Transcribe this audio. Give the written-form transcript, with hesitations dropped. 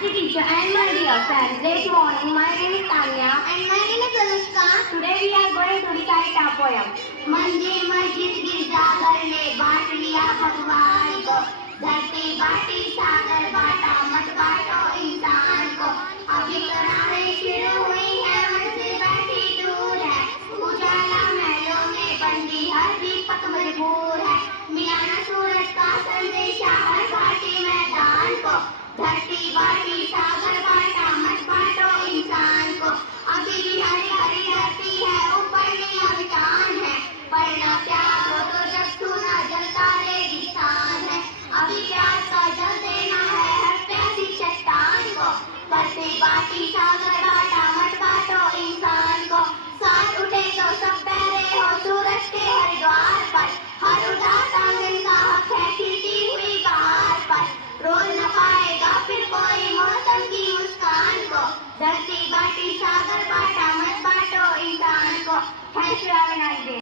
Namaste teacher and my dear friends. Great morning. My name is Tanya And my name is Anushka. Today we are going to recite a poem. मंदिर मस्जिद गिरजाघर ने बांट लिया भगवान को, धरती बांटी सागर बांटा, मत बांटो इंसान को। अभी तो राहें शुरू हुई है, मंजिल बैठी दूर है, उजाला महलों में बंदी हर दीपक मजबूर है। मिला न सूरज का संदेशा हर घाटी मैदान को, धरती बांटी सागर बांटा, मत बांटो इंसान को। अभी भी हरी हरी धरती है, ऊपर नीला मिटान है, पर न प्यार हो तो जब सूना जलता रेगिस्तान है। अभी प्यार का जल देना है हर प्यासी चट्टान को, धरती बांटी सागर बांटा, मत बांटो इंसान को। साथ उठे तो सब पैरे हो सूरज के हर द्वार पर, हर उदास आंगन का हक है खिलती हुई बहार पर। रोज न पाएगा फिर कोई मौसम की मुस्कान को, धरती बांटी सागर बांटा, मत बांटो इंसान को। Thank you. Have a nice day.